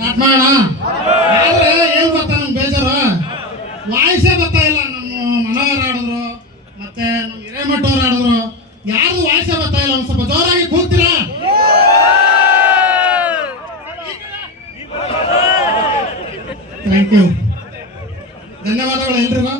Start ಮಾಡೋಣ. ಆದ್ರೆ ಏನ್ ಗೊತ್ತಾ ನಮ್ಗೆ ಬೇಜಾರು, ವಾಯ್ಸೇ ಬರ್ತಾ ಇಲ್ಲ. ನಮ್ಮ ಮನೋಹರ್ ಆಡಿದ್ರು, ಮತ್ತೆ ನಮ್ಮ ಹಿರೇಮಠ ಅವ್ರು ಆಡಿದ್ರು, ಯಾರ್ದು ವಾಯ್ಸೇ ಬರ್ತಾ ಇಲ್ಲ. ಒಂದ್ ಸ್ವಲ್ಪ ಜೋರಾಗಿ ಕೂಗ್ತೀರಾ? ಥ್ಯಾಂಕ್ ಯು, ಧನ್ಯವಾದಗಳು ಎಲ್ರಿಗೂ.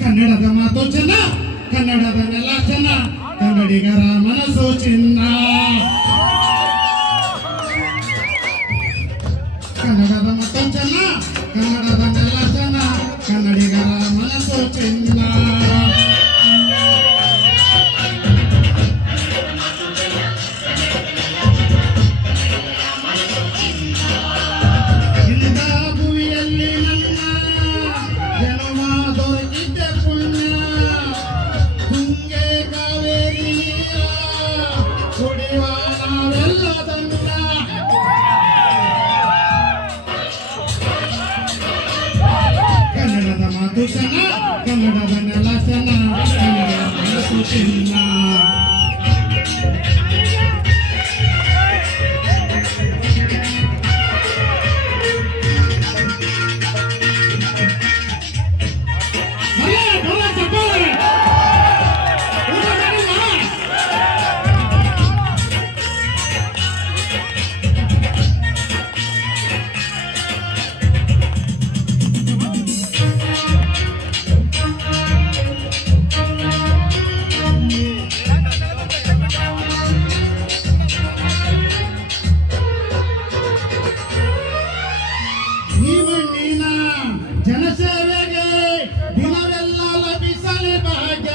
ಕನ್ನಡದ ಮಾತು ಚೆನ್ನ, ಕನ್ನಡದ ನೆಲ ಚೆನ್ನ, ಕನ್ನಡಿಗರ ಮನಸ್ಸು ಚಿನ್ನ. ಕನ್ನಡದ ಮಾತು ಚೆನ್ನ, ಕನ್ನಡದ ನೆಲ ಚೆನ್ನ, ಕನ್ನಡಿಗರ ಮನಸ್ಸು ಚಿನ್ನ. ಇಂದ ಭೂಮಿಯಲ್ಲಿ ನನ್ನ ಜನ್ಮ ದೊರಕಿದ್ದೆ ಪುಣ್ಯ, ತುಂಗೆ ಕಾವೇರಿ ನೀರ ಕುಡಿಯುವ ನಾವೆಲ್ಲ ಧನ್ಯ. ಕನ್ನಡದ ಮಾತು ಚೆನ್ನ, ಕನ್ನಡದ ನೆಲ ಚೆನ್ನ, ಕನ್ನಡದ ಮನಸ್ಸು ಚಿನ್ನ. ಜನಸೇವೆಗೆ ದಿನವೆಲ್ಲ ಲಭಿಸಲಿ ಭಾಗ್ಯ.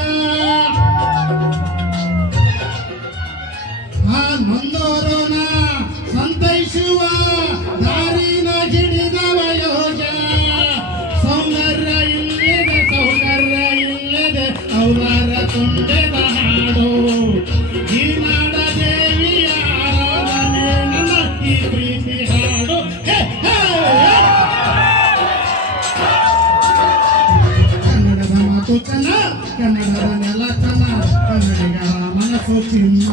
ಆ ನೊಂದೋರನ ಸಂತೈಸುವ ದಾರಿನ ಹಿಡಿದವ ಯೋಗ. ಸೌಂದರ್ಯ ಇಲ್ಲದೆ ಸೌಕರ್ಯ ಇಲ್ಲದೆ ಅವರ ತುಂಬಿದ ಹಾಡು. ಈ ನಾಡ ದೇವಿಯ ಆರಾಧನೆ ನನ್ನ ಈ ಪ್ರೀತಿ ಹಾಡು. ಕನ್ನಡದ ಮಾತು ಚೆನ್ನ, ಕನ್ನಡದ ನೆಲ ಚೆನ್ನ, ಕನ್ನಡಿಗರ ಮನಸ್ಸು ಚಿನ್ನ.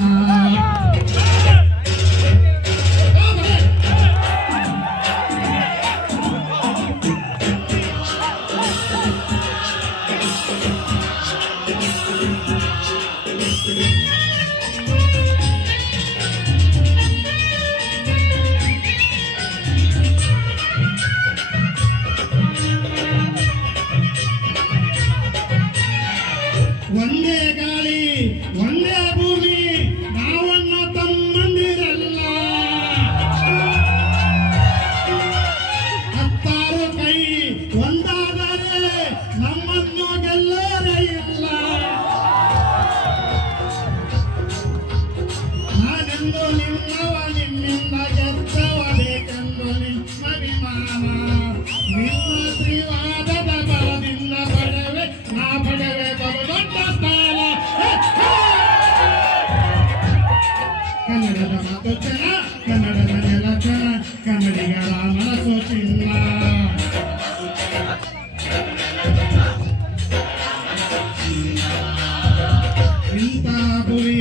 ಒಂದೇ ಗಾಳಿ ಒಂದೇ ಭೂಮಿ, ನಾವನ್ನ ತಮ್ಮಂದಿರಲ್ಲ. ಹತ್ತಾರು ಕೈ ಒಂದಾದರೆ ನಮ್ಮನ್ನು ಗೆಲ್ಲೋರೇ ಇಲ್ಲ. ನಾನೆಂದು ನಿನ್ನವ ನಿಮ್ಮಿಂದ ಗೆದ್ದವ ಬೇಕೆಂದು ನಿಮ್ಮ ಅಭಿಮಾನ. ನಿಮ್ಮ ಶ್ರೀವಾದದ ಬಲದಿಂದ ಪಡೆವೆ ನಾ ಪಡೆವೆ ಬಹುದೊಡ್ಡ ಸ್ಥಾನ. ಕನ್ನಡದ ಮಾತು ಚೆನ್ನ, ಕನ್ನಡದ ನೆಲ ಚೆನ್ನ, ಕನ್ನಡಿಗರ ಮನಸ್ಸು ಚಿನ್ನ. ಇಂಥ ಭೂಮಿ